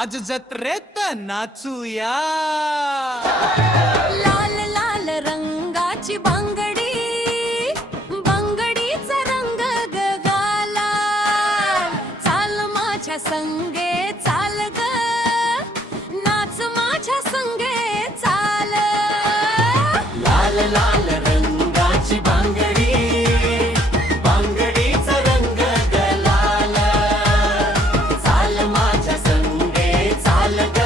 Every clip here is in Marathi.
आज जत्रेत नाचूया. लाल लाल रंगाची बांगडी, बांगडीचा रंग गगाला. चाल माझ्या संगे चाल ग, नाच माझ्या संगे चाल. लाल लाल रंगाची बांगडी, बांगडीचा रंग गलाल. चाल माझ्या संगे चाल ग,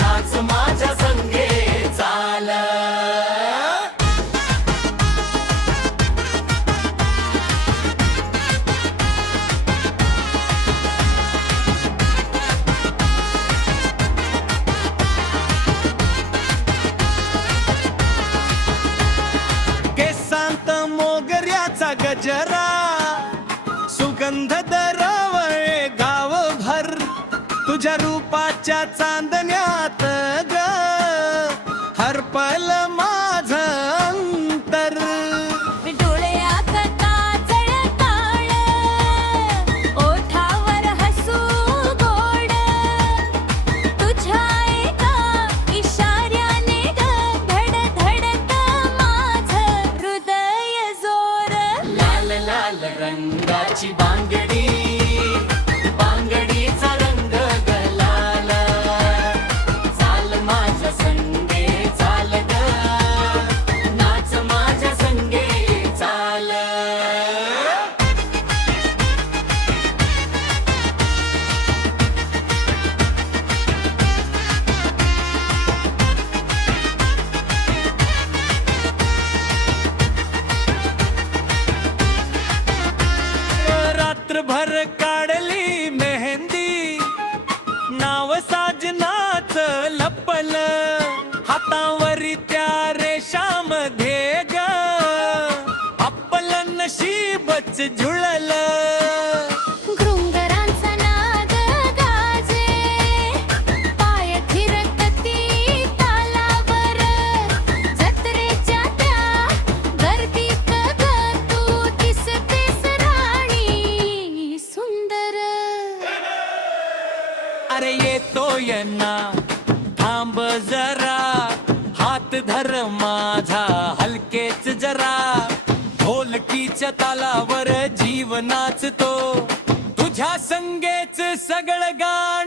नाच माझ्या संगे चाल. केसांत मोगऱ्याचा गजरा, सुगंध दरवळे गावभर. तुझ्या रूपाच्या चांदण्यात ग हरपल माझ अंतर. डोळ्यात काजळ काळ, ओठावर हसू गोड. तुझ्या एका इशाऱ्याने ग धडधडत माझं हृदय जोर. लाल लाल रंगाची बांगडी, बांगडीचा रंग गलाल. चाल माझ्या संगे चाल ग, नाच माझ्या संगे चाल. रात्रभर काढली मेहंदी, नाव साजनाच लपल. हातावरी त्या रेषामध्ये ग आपलं नशीबच झुळल. घृंगरांचा नाद गाजे, पाय थिरकती तालावर. जत्रेच्या त्या गर्दीत ग तू दिसतेस राणी सुंदर. अरे येतोय ना, थांब जरा. हात धर माझा हलकेच जरा. ढोलकीच्या तालावर जीव नाचतो, तुझ्या संगेच सगळं गा